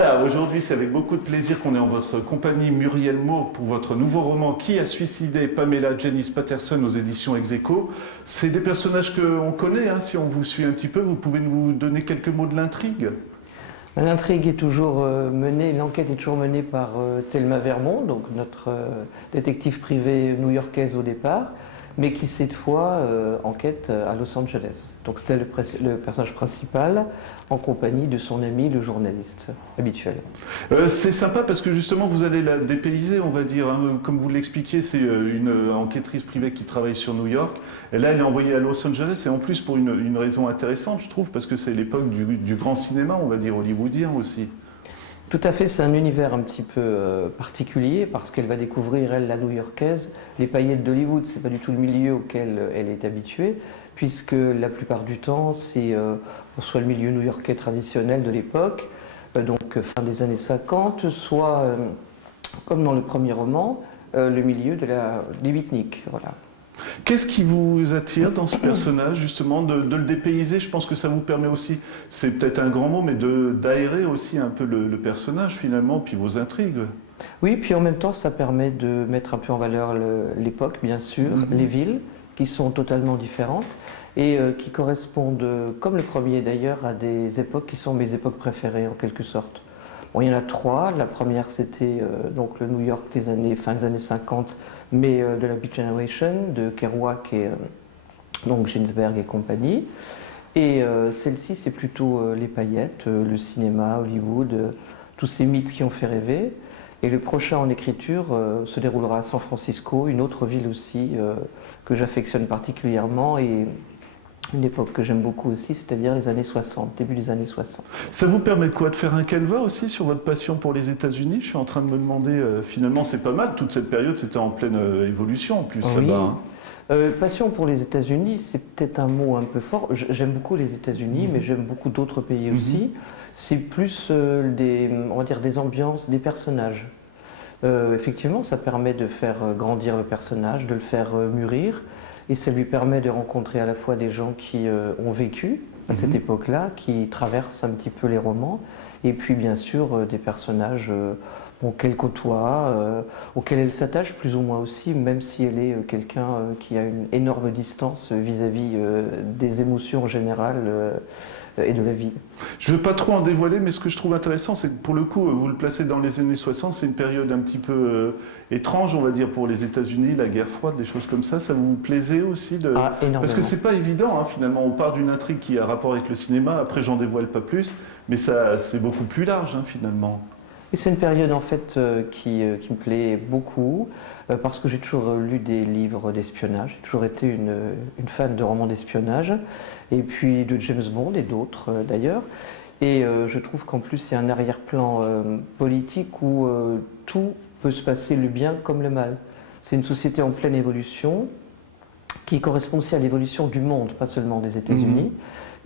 Voilà, aujourd'hui c'est avec beaucoup de plaisir qu'on est en votre compagnie, Muriel Moore, pour votre nouveau roman Qui a suicidé Pamela Janice Patterson aux éditions Ex Aequo. C'est des personnages qu'on connaît, hein, si on vous suit un petit peu, vous pouvez nous donner quelques mots de l'intrigue? L'intrigue est toujours menée, l'enquête est toujours menée par Thelma Vermont, donc notre détective privée new-yorkaise au départ, mais qui cette fois enquête à Los Angeles. Donc c'était le personnage principal en compagnie de son ami le journaliste habituel. C'est sympa parce que justement vous allez la dépayser, on va dire, hein. Comme vous l'expliquiez, c'est une enquêtrice privée qui travaille sur New York, et là elle est envoyée à Los Angeles, et en plus pour une raison intéressante je trouve, parce que c'est l'époque du grand cinéma, on va dire hollywoodien aussi. Tout à fait, c'est un univers un petit peu particulier parce qu'elle va découvrir, elle, la new-yorkaise, les paillettes d'Hollywood. C'est pas du tout le milieu auquel elle est habituée, puisque la plupart du temps, c'est soit le milieu new-yorkais traditionnel de l'époque, donc fin des années 50, soit, comme dans le premier roman, le milieu des beatniks. Voilà. Qu'est-ce qui vous attire dans ce personnage, justement, de le dépayser? Je pense que ça vous permet aussi, c'est peut-être un grand mot, mais d'aérer aussi un peu le personnage, finalement, puis vos intrigues. Oui, puis en même temps, ça permet de mettre un peu en valeur l'époque, bien sûr, les villes, qui sont totalement différentes et qui correspondent, comme le premier d'ailleurs, à des époques qui sont mes époques préférées, en quelque sorte. Bon, il y en a trois. La première, c'était donc le New York fin des années 50, mais de la Beat Generation, de Kerouac et donc Ginsberg et compagnie. Et celle-ci, c'est plutôt les paillettes, le cinéma, Hollywood, tous ces mythes qui ont fait rêver. Et le prochain en écriture se déroulera à San Francisco, une autre ville aussi que j'affectionne particulièrement et une époque que j'aime beaucoup aussi, c'est-à-dire les années 60, début des années 60. Ça vous permet de quoi? De faire un canevas aussi sur votre passion pour les États-Unis? Je suis en train de me demander, finalement c'est pas mal, toute cette période c'était en pleine évolution en plus Oui. là-bas. Hein. Passion pour les États-Unis, c'est peut-être un mot un peu fort. J'aime beaucoup les États-Unis, mais j'aime beaucoup d'autres pays aussi. C'est plus on va dire des ambiances, des personnages. Effectivement, ça permet de faire grandir le personnage, de le faire mûrir, et ça lui permet de rencontrer à la fois des gens qui ont vécu à cette époque-là, qui traversent un petit peu les romans, et puis bien sûr des personnages qu'elle côtoie, auxquels elle s'attache plus ou moins aussi, même si elle est quelqu'un qui a une énorme distance vis-à-vis des émotions en général et de la vie. Je ne veux pas trop en dévoiler, mais ce que je trouve intéressant, c'est que pour le coup, vous le placez dans les années 60, c'est une période un petit peu étrange, on va dire, pour les États-Unis, la guerre froide, des choses comme ça. Ça vous plaisait aussi énormément. Parce que c'est pas évident, hein, finalement. On part d'une intrigue qui a rapport avec le cinéma, après j'en dévoile pas plus, mais c'est beaucoup plus large, hein, finalement. Et c'est une période en fait qui me plaît beaucoup parce que j'ai toujours lu des livres d'espionnage, j'ai toujours été une fan de romans d'espionnage et puis de James Bond et d'autres d'ailleurs. Et je trouve qu'en plus il y a un arrière-plan politique où tout peut se passer, le bien comme le mal. C'est une société en pleine évolution qui correspond aussi à l'évolution du monde, pas seulement des États-Unis.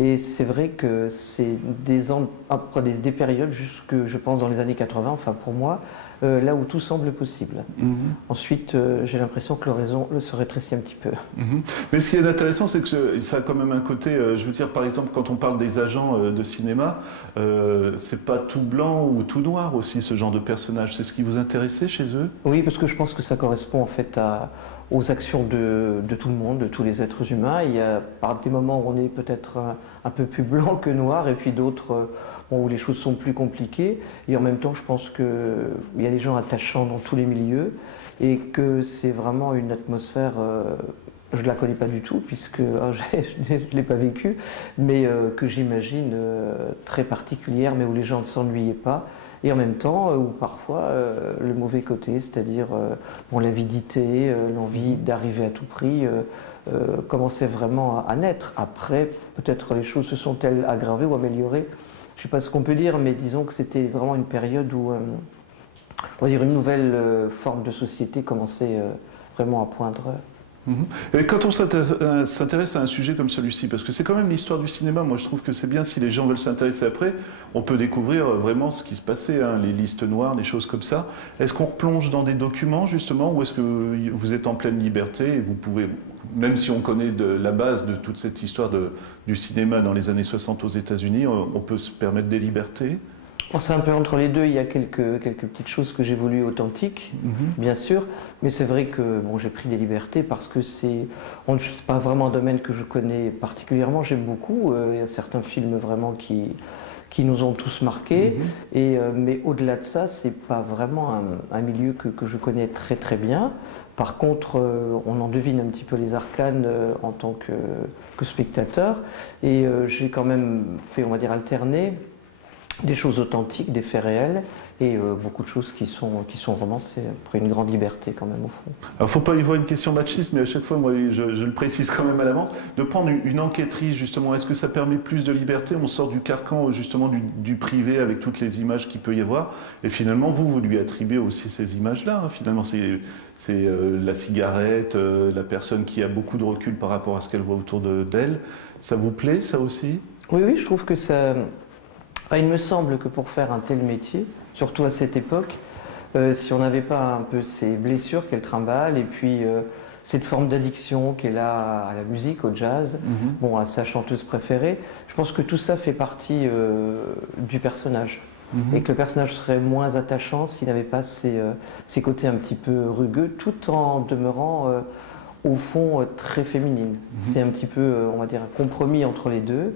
Et c'est vrai que c'est des périodes jusque, je pense, dans les années 80, enfin pour moi, là où tout semble possible. Ensuite, j'ai l'impression que l'horizon se rétrécit un petit peu. Mais ce qui est intéressant, c'est que ça a quand même un côté, je veux dire, par exemple, quand on parle des agents de cinéma, c'est pas tout blanc ou tout noir aussi, ce genre de personnage. C'est ce qui vous intéressait chez eux? Oui, parce que je pense que ça correspond en fait aux actions de tout le monde, de tous les êtres humains. Il y a par des moments où on est peut-être un peu plus blanc que noir, et puis d'autres où les choses sont plus compliquées. Et en même temps, je pense qu'il y a des gens attachants dans tous les milieux, et que c'est vraiment une atmosphère, je ne la connais pas du tout, puisque je ne l'ai pas vécue, mais que j'imagine très particulière, mais où les gens ne s'ennuyaient pas. Et en même temps, où parfois le mauvais côté, c'est-à-dire l'avidité, l'envie d'arriver à tout prix, commençait vraiment à naître. Après, peut-être les choses se sont-elles aggravées ou améliorées. Je ne sais pas ce qu'on peut dire, mais disons que c'était vraiment une période où, on va dire, une nouvelle forme de société commençait vraiment à poindre. Et quand on s'intéresse à un sujet comme celui-ci, parce que c'est quand même l'histoire du cinéma, moi je trouve que c'est bien, si les gens veulent s'intéresser après, on peut découvrir vraiment ce qui se passait, hein, les listes noires, les choses comme ça. Est-ce qu'on replonge dans des documents justement, ou est-ce que vous êtes en pleine liberté et vous pouvez, même si on connaît la base de toute cette histoire du cinéma dans les années 60 aux États-Unis, on peut se permettre des libertés? Bon, c'est un peu entre les deux, il y a quelques petites choses que j'ai voulu authentiques, bien sûr, mais c'est vrai que bon, j'ai pris des libertés parce que c'est pas vraiment un domaine que je connais particulièrement, j'aime beaucoup, il y a certains films vraiment qui nous ont tous marqués, mais au-delà de ça, c'est pas vraiment un milieu que je connais très très bien. Par contre, on en devine un petit peu les arcanes en tant que spectateur, et j'ai quand même fait, on va dire, alterner des choses authentiques, des faits réels, et beaucoup de choses qui sont romancées, après une grande liberté quand même au fond. Alors, faut pas y voir une question machiste, mais à chaque fois, moi, je le précise quand même à l'avance, de prendre une enquêtrice, justement, est-ce que ça permet plus de liberté? On sort du carcan, justement, du privé avec toutes les images qu'il peut y avoir, et finalement, vous lui attribuez aussi ces images-là. Hein. Finalement, c'est la cigarette, la personne qui a beaucoup de recul par rapport à ce qu'elle voit autour d'elle. Ça vous plaît, ça aussi? Oui, je trouve que ça... Enfin, il me semble que pour faire un tel métier, surtout à cette époque, si on n'avait pas un peu ces blessures qu'elle trimballe et puis cette forme d'addiction qu'elle a à la musique, au jazz, bon, à sa chanteuse préférée, je pense que tout ça fait partie du personnage. Et que le personnage serait moins attachant s'il n'avait pas ces côtés un petit peu rugueux, tout en demeurant au fond très féminine. C'est un petit peu, on va dire, un compromis entre les deux.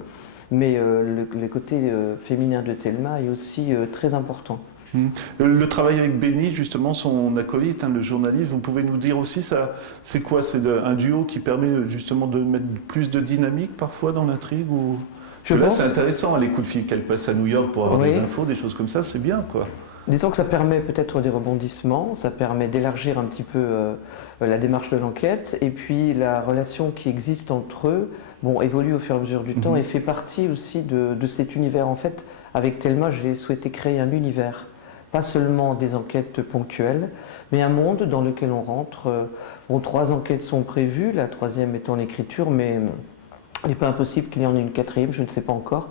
Mais le côté féminin de Thelma est aussi très important. Le travail avec Benny, justement, son acolyte, hein, le journaliste, vous pouvez nous dire aussi, ça, c'est quoi? C'est un duo qui permet justement de mettre plus de dynamique parfois dans l'intrigue ou... Là, c'est intéressant, les coups de fil qu'elle passe à New York pour avoir des infos, des choses comme ça, c'est bien, quoi. Disons que ça permet peut-être des rebondissements, ça permet d'élargir un petit peu la démarche de l'enquête, et puis la relation qui existe entre eux, bon, évolue au fur et à mesure du temps et fait partie aussi de cet univers. En fait, avec Thelma, j'ai souhaité créer un univers, pas seulement des enquêtes ponctuelles, mais un monde dans lequel on rentre. Bon, 3 enquêtes sont prévues, la 3e étant l'écriture, mais il n'est pas impossible qu'il y en ait une 4e, je ne sais pas encore,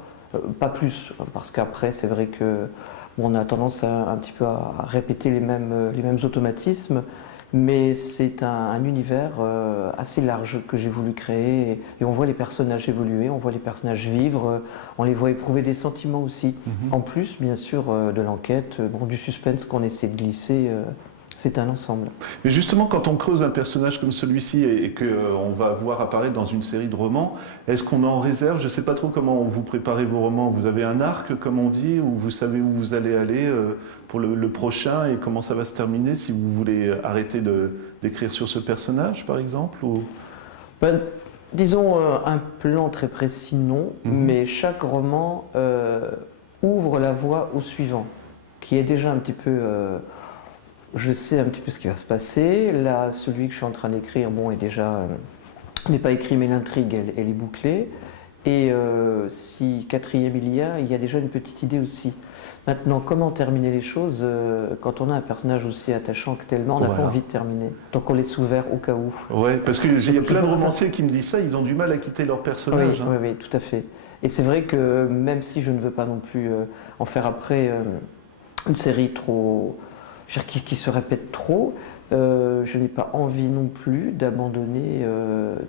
pas plus, parce qu'après, c'est vrai que bon, on a tendance un petit peu à répéter les mêmes automatismes, mais c'est un univers assez large que j'ai voulu créer et on voit les personnages évoluer, on voit les personnages vivre, on les voit éprouver des sentiments aussi. En plus, bien sûr, de l'enquête, bon, du suspense qu'on essaie de glisser, c'est un ensemble. Mais justement, quand on creuse un personnage comme celui-ci et qu'on va voir apparaître dans une série de romans, est-ce qu'on en réserve? Je ne sais pas trop comment vous préparez vos romans. Vous avez un arc, comme on dit, où vous savez où vous allez aller pour le prochain et comment ça va se terminer si vous voulez arrêter d'écrire sur ce personnage, par exemple ou... Ben, disons un plan très précis, non, mais chaque roman ouvre la voie au suivant, qui est déjà un petit peu... je sais un petit peu ce qui va se passer. Là, celui que je suis en train d'écrire, bon, est déjà n'est pas écrit, mais l'intrigue, elle est bouclée. Et si 4e il y a déjà une petite idée aussi. Maintenant, comment terminer les choses quand on a un personnage aussi attachant que tellement, on n'a pas envie de terminer. Donc on laisse ouvert au cas où. Ouais, parce qu'il y a plein de romanciers qui me disent ça, ils ont du mal à quitter leur personnage. Oui, oui, tout à fait. Et c'est vrai que même si je ne veux pas non plus en faire après une série trop... qui se répète trop, je n'ai pas envie non plus d'abandonner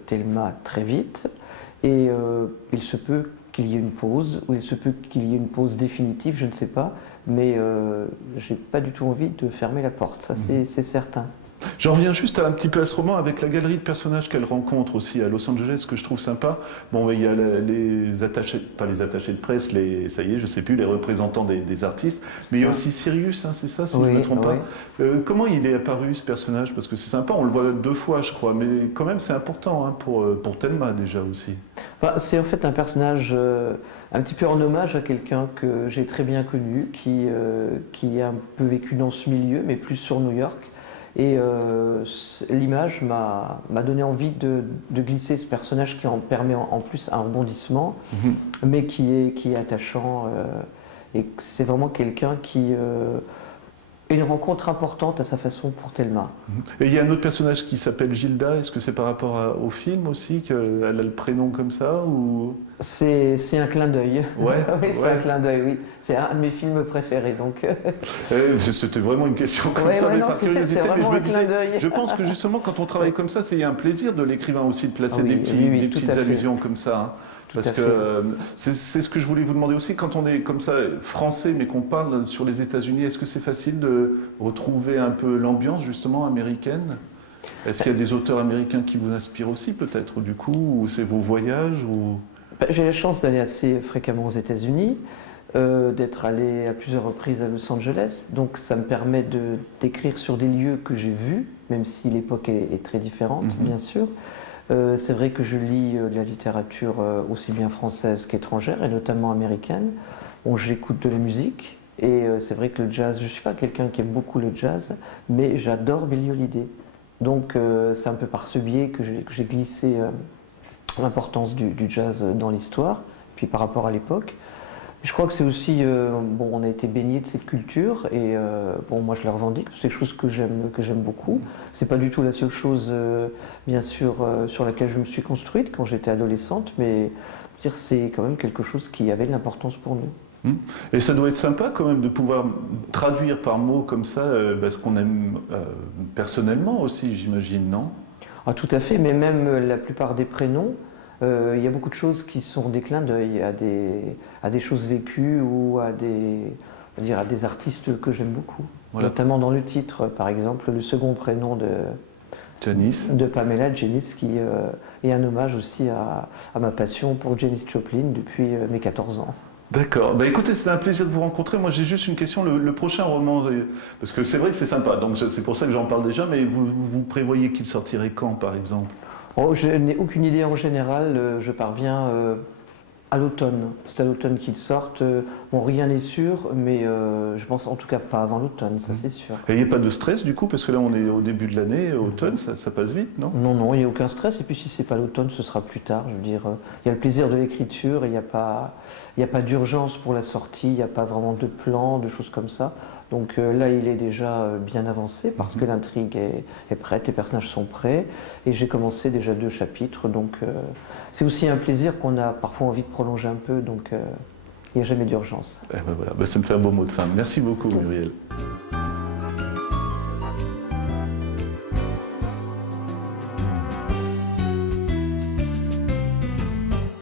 Thelma très vite. Et il se peut qu'il y ait une pause, ou il se peut qu'il y ait une pause définitive, je ne sais pas, mais je n'ai pas du tout envie de fermer la porte, ça c'est certain. J'en reviens juste un petit peu à ce roman avec la galerie de personnages qu'elle rencontre aussi à Los Angeles, ce que je trouve sympa. Bon, il y a les attachés, pas les attachés de presse, ça y est, je sais plus, les représentants des artistes, mais il y a aussi Sirius, hein, c'est ça, si je ne me trompe pas. Comment il est apparu ce personnage? Parce que c'est sympa, on le voit 2 fois, je crois, mais quand même c'est important hein, pour Thelma déjà aussi. C'est en fait un personnage un petit peu en hommage à quelqu'un que j'ai très bien connu, qui a un peu vécu dans ce milieu, mais plus sur New York. Et l'image m'a donné envie de glisser ce personnage qui en permet en plus un rebondissement, mais qui est attachant. Et c'est vraiment quelqu'un qui est une rencontre importante à sa façon pour Thelma. Et il y a un autre personnage qui s'appelle Gilda. Est-ce que c'est par rapport au film aussi qu'elle a le prénom comme ça ou... C'est un clin d'œil. Ouais, oui, c'est un clin d'œil, oui. C'est un de mes films préférés, donc... C'était vraiment une question comme ça, mais par curiosité. Mais je me disais, je pense que justement, quand on travaille comme ça, il y a un plaisir de l'écrivain aussi de placer des petites allusions comme ça. Hein. Parce à que fait. c'est ce que je voulais vous demander aussi, quand on est comme ça français mais qu'on parle sur les États-Unis, est-ce que c'est facile de retrouver un peu l'ambiance justement américaine? Est-ce qu'il y a des auteurs américains qui vous inspirent aussi peut-être du coup, ou c'est vos voyages ou... J'ai la chance d'aller assez fréquemment aux États-Unis, d'être allé à plusieurs reprises à Los Angeles, donc ça me permet d'écrire sur des lieux que j'ai vus, même si l'époque est très différente, bien sûr. C'est vrai que je lis de la littérature aussi bien française qu'étrangère, et notamment américaine. Bon, j'écoute de la musique, et c'est vrai que le jazz, je ne suis pas quelqu'un qui aime beaucoup le jazz, mais j'adore Billie Holiday. Donc c'est un peu par ce biais que j'ai glissé l'importance du jazz dans l'histoire, puis par rapport à l'époque. Je crois que c'est aussi, bon, on a été baigné de cette culture et bon, moi je la revendique, c'est quelque chose que j'aime beaucoup. C'est pas du tout la seule chose, bien sûr, sur laquelle je me suis construite quand j'étais adolescente, mais je veux dire, c'est quand même quelque chose qui avait de l'importance pour nous. Et ça doit être sympa quand même de pouvoir traduire par mots comme ça ce qu'on aime personnellement aussi, j'imagine, non? Ah, tout à fait, mais même la plupart des prénoms, il y a beaucoup de choses qui sont des clins d'œil à des choses vécues ou à des artistes que j'aime beaucoup. Voilà. Notamment dans le titre, par exemple, le second prénom Janice. de Pamela, Janis, qui est un hommage aussi à ma passion pour Janis Joplin depuis mes 14 ans. D'accord. Bah écoutez, c'était un plaisir de vous rencontrer. Moi, j'ai juste une question. Le prochain roman, parce que c'est vrai que c'est sympa, donc c'est pour ça que j'en parle déjà, mais vous prévoyez qu'il sortirait quand, par exemple? Oh, je n'ai aucune idée en général, je parviens à l'automne. C'est à l'automne qu'ils sortent. Bon, rien n'est sûr, mais je pense en tout cas pas avant l'automne, ça c'est sûr. Et il n'y a pas de stress du coup, parce que là on est au début de l'année, automne, ça passe vite, non? Non, non, il n'y a aucun stress. Et puis si c'est pas l'automne, ce sera plus tard. Je veux dire, il y a le plaisir de l'écriture, il n'y a pas d'urgence pour la sortie, il n'y a pas vraiment de plan, de choses comme ça. Donc là, il est déjà bien avancé parce que l'intrigue est prête, les personnages sont prêts. Et j'ai commencé déjà 2 chapitres. Donc c'est aussi un plaisir qu'on a parfois envie de prolonger un peu. Donc il n'y a jamais d'urgence. Eh ben voilà, ça me fait un beau mot de fin. Merci beaucoup, Muriel.